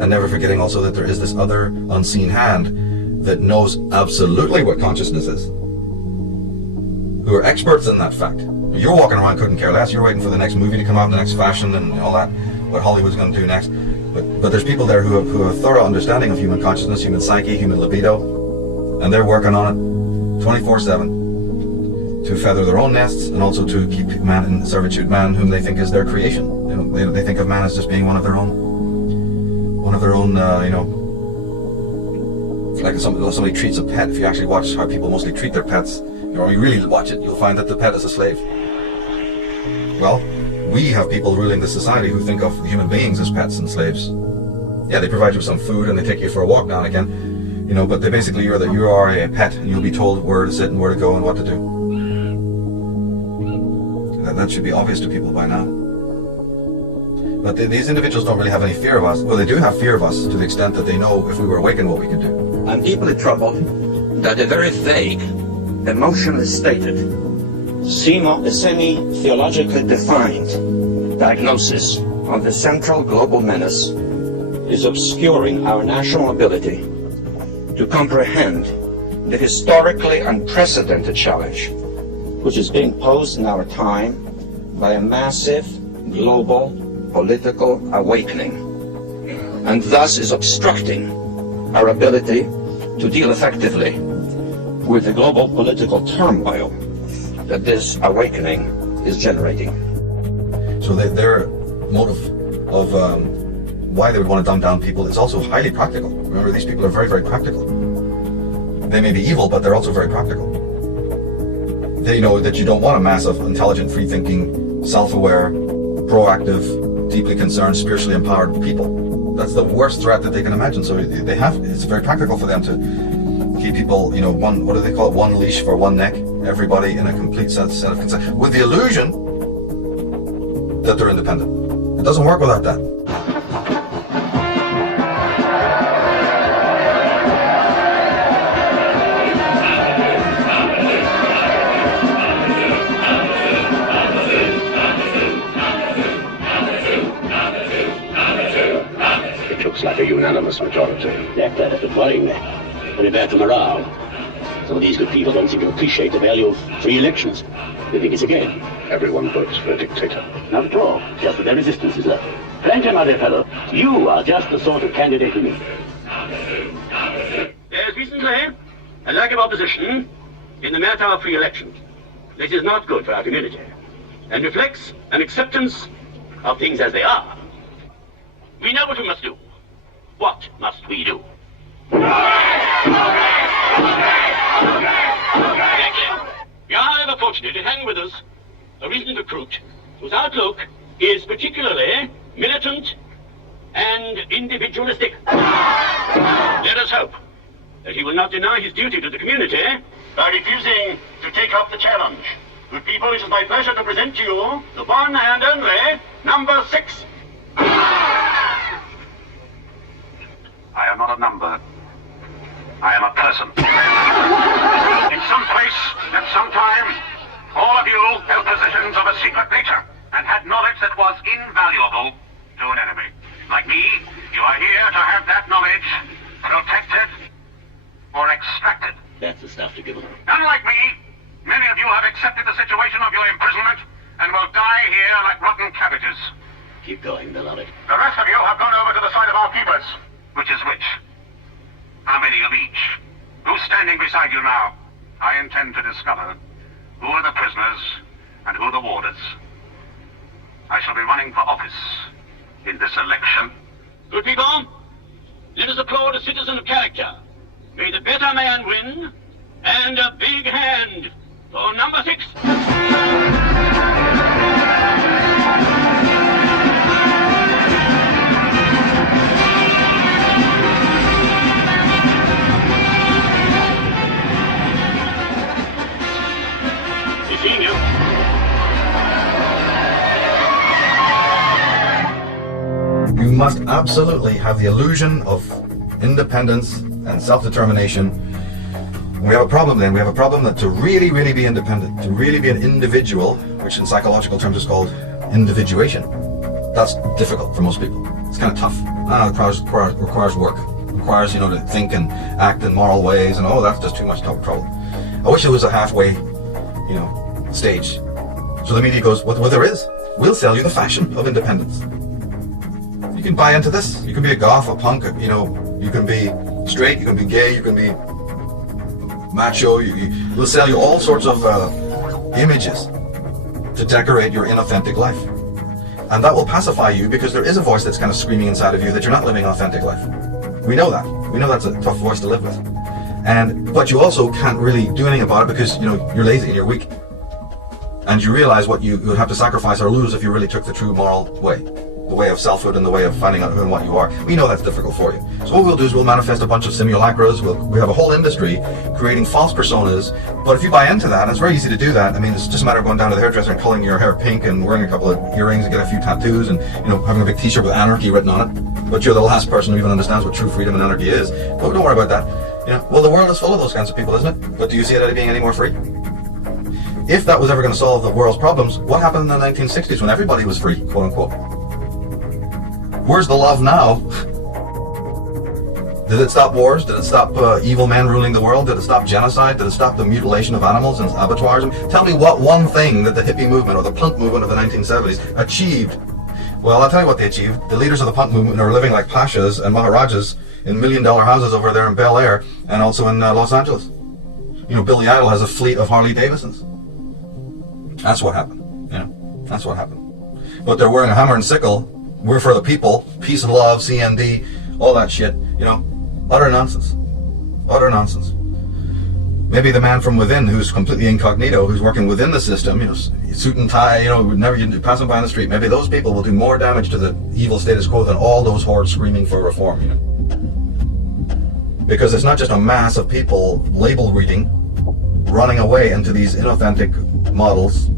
and never forgetting also that there is this other unseen hand that knows absolutely what consciousness is, who are experts in that fact. You're walking around couldn't care less. You're waiting for the next movie to come out, the next fashion and all that, what Hollywood's going to do next. But there's people there who have a thorough understanding of human consciousness, human psyche, human libido, and they're working on it 24/7 to feather their own nests and also to keep man in servitude, man whom they think is their creation. You know, they think of man as just being one of their own, you know, like somebody treats a pet. If you actually watch how people mostly treat their pets, or you really watch it, you'll find that the pet is a slave. Well, we have people ruling the society who think of human beings as pets and slaves. Yeah, they provide you with some food and they take you for a walk now and again, you know, but they basically you are a pet and you'll be told where to sit and where to go and what to do. That should be obvious to people by now. But these individuals don't really have any fear of us. Well, they do have fear of us to the extent that they know if we were awakened what we could do. I'm deeply troubled that a very vague, emotionally stated, semi-theologically defined diagnosis of the central global menace is obscuring our national ability to comprehend the historically unprecedented challenge which is being posed in our time by a massive global political awakening, and thus is obstructing our ability to deal effectively with the global political turmoil that this awakening is generating. So their motive of why they would want to dumb down people is also highly practical. Remember, these people are very, very practical. They may be evil, but they're also very practical. They know that you don't want a massive, intelligent, free-thinking, self-aware, proactive, deeply concerned, spiritually empowered people. That's the worst threat that they can imagine. So it's very practical for them to keep people, you know, what do they call it? One leash for one neck. Everybody in a complete set of consent, with the illusion that they're independent. It doesn't work without that. It looks like a unanimous majority. That has been worrying me. Only bad for morale. Some of these good people don't seem to appreciate the value of free elections. They think it's a game. Everyone votes for a dictator. Not at all. Just that their resistance is left. Frankly, my dear fellow, you are just the sort of candidate we need. There is recently a lack of opposition in the matter of free elections. This is not good for our community and reflects an acceptance of things as they are. We know what we must do. What must we do? We are, however, fortunate to hang with us a recent recruit whose outlook is particularly militant and individualistic. Let us hope that he will not deny his duty to the community by refusing to take up the challenge. Good people, it is my pleasure to present to you the one and only number 6. I am not a number. I am a person. In some place, at some time, all of you held positions of a secret nature and had knowledge that was invaluable to an enemy. Like me, you are here to have that knowledge protected or extracted. That's the stuff to give them. Unlike me, many of you have accepted the situation of your imprisonment and will die here like rotten cabbages. Keep going, beloved. The rest of you have gone over to the side of our keepers. Which is which? How many of each? Who's standing beside you now? I intend to discover who are the prisoners and who the warders. I shall be running for office in this election. Good people, let us applaud a citizen of character. May the better man win, and a big hand for number 6. You must absolutely have the illusion of independence and self-determination. We have a problem then. We have a problem that to really, really be independent, to really be an individual, which in psychological terms is called individuation, that's difficult for most people. It's kind of tough. requires work. Requires, to think and act in moral ways, and that's just too much trouble. I wish it was a halfway, stage. So the media goes, well, there is. We'll sell you the fashion of independence. You can buy into this. You can be a goth, a punk, you can be straight, you can be gay, you can be macho. We'll sell you all sorts of images to decorate your inauthentic life. And that will pacify you, because there is a voice that's kind of screaming inside of you that you're not living an authentic life. We know that. We know that's a tough voice to live with. But you also can't really do anything about it because, you're lazy and you're weak. And you realize what you would have to sacrifice or lose if you really took the true moral way. The way of selfhood and the way of finding out who and what you are. We know that's difficult for you. So what we'll do is we'll manifest a bunch of simulacras. We have a whole industry creating false personas. But if you buy into that, and it's very easy to do that. I mean, it's just a matter of going down to the hairdresser and coloring your hair pink and wearing a couple of earrings and get a few tattoos and, having a big t-shirt with anarchy written on it. But you're the last person who even understands what true freedom and anarchy is. But don't worry about that. Well, the world is full of those kinds of people, isn't it? But do you see it as being any more free? If that was ever going to solve the world's problems, what happened in the 1960s when everybody was free, quote unquote? Where's the love now? Did it stop wars? Did it stop evil men ruling the world? Did it stop genocide? Did it stop the mutilation of animals and abattoirs? Tell me what one thing that the hippie movement or the punk movement of the 1970s achieved. Well, I'll tell you what they achieved. The leaders of the punk movement are living like pashas and maharajas in $1 million houses over there in Bel Air and also in Los Angeles. Billy Idol has a fleet of Harley Davidsons. That's what happened. That's what happened. But they're wearing a hammer and sickle. We're for the people. Peace and love, CND, all that shit. Utter nonsense. Utter nonsense. Maybe the man from within who's completely incognito, who's working within the system, suit and tie, never passing by on the street. Maybe those people will do more damage to the evil status quo than all those hordes screaming for reform, Because it's not just a mass of people label reading, running away into these inauthentic models.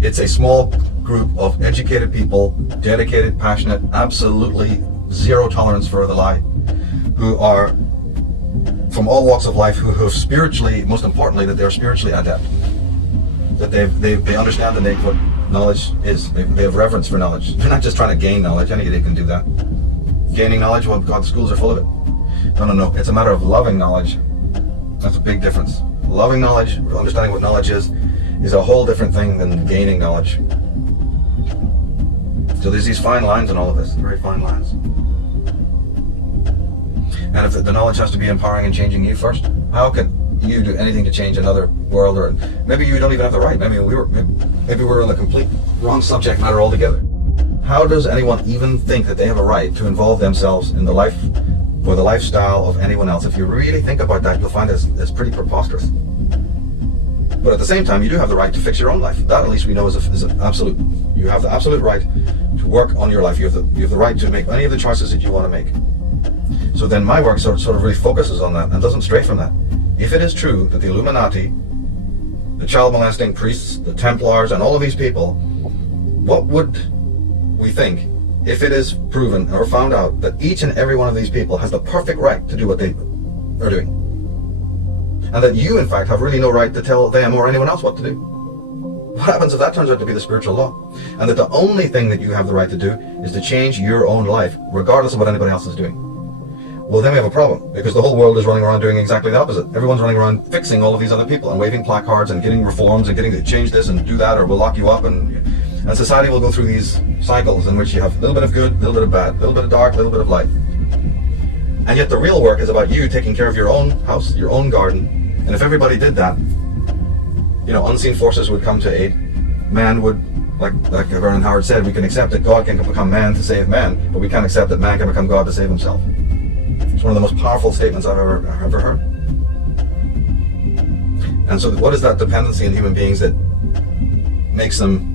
It's a small group of educated people, dedicated, passionate, absolutely zero tolerance for the lie, who are from all walks of life, who have spiritually, most importantly, that they're spiritually adept, that they understand the nature what knowledge is. They have reverence for knowledge. They're not just trying to gain knowledge. Anybody can do that. Gaining knowledge, well, God, the schools are full of it. No. It's a matter of loving knowledge. That's a big difference. Loving knowledge, understanding what knowledge is a whole different thing than gaining knowledge. So there's these fine lines in all of this, very fine lines. And if the knowledge has to be empowering and changing you first, how can you do anything to change another world? Or maybe you don't even have the right. Maybe we're in the complete wrong subject matter altogether. How does anyone even think that they have a right to involve themselves in the life or the lifestyle of anyone else? If you really think about that, you'll find it's pretty preposterous. But at the same time, you do have the right to fix your own life. That, at least we know, is an absolute. You have the absolute right to work on your life. You have the right to make any of the choices that you want to make. So then my work sort of really focuses on that and doesn't stray from that. If it is true that the Illuminati, the child molesting priests, the Templars, and all of these people, what would we think if it is proven or found out that each and every one of these people has the perfect right to do what they are doing? And that you, in fact, have really no right to tell them or anyone else what to do? What happens if that turns out to be the spiritual law? And that the only thing that you have the right to do is to change your own life, regardless of what anybody else is doing? Well, then we have a problem, because the whole world is running around doing exactly the opposite. Everyone's running around fixing all of these other people and waving placards and getting reforms and getting to change this and do that, or we'll lock you up. And society will go through these cycles in which you have a little bit of good, a little bit of bad, a little bit of dark, a little bit of light. And yet the real work is about you taking care of your own house, your own garden. And if everybody did that, unseen forces would come to aid. Man would, like Vernon Howard said, we can accept that God can become man to save man, but we can't accept that man can become God to save himself. It's one of the most powerful statements I've ever heard. And so what is that dependency in human beings that makes them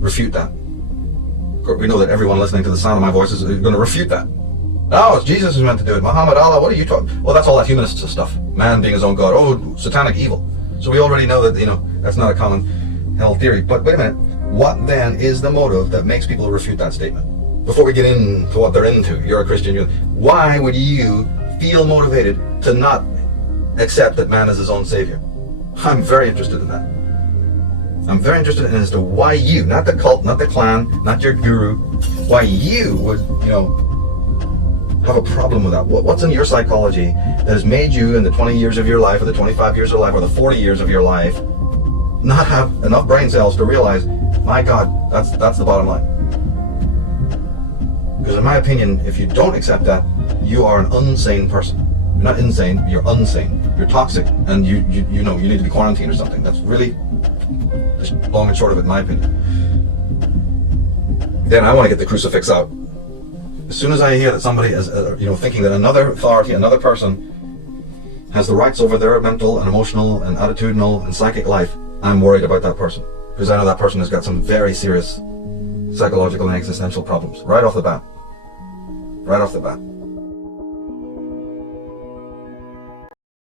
refute that? Of course, we know that everyone listening to the sound of my voice is going to refute that. No, it's Jesus who's meant to do it. Muhammad, Allah, what are you talking? Well, that's all that humanist stuff. Man being his own God. Oh, satanic evil. So we already know that, that's not a common held theory. But wait a minute. What then is the motive that makes people refute that statement? Before we get into what they're into, you're a Christian. Why would you feel motivated to not accept that man is his own savior? I'm very interested in that. I'm very interested in as to why you, not the cult, not the clan, not your guru, why you would, have a problem with that? What's in your psychology that has made you, in the 20 years of your life, or the 25 years of your life, or the 40 years of your life, not have enough brain cells to realize, my God, that's the bottom line? Because in my opinion, if you don't accept that, you are an unsane person. You're not insane, you're unsane. You're toxic, and you need to be quarantined or something. That's really the long and short of it, in my opinion. Then I want to get the crucifix out. As soon as I hear that somebody is, thinking that another authority, another person, has the rights over their mental and emotional and attitudinal and psychic life, I'm worried about that person. Because I know that person has got some very serious psychological and existential problems right off the bat. Right off the bat.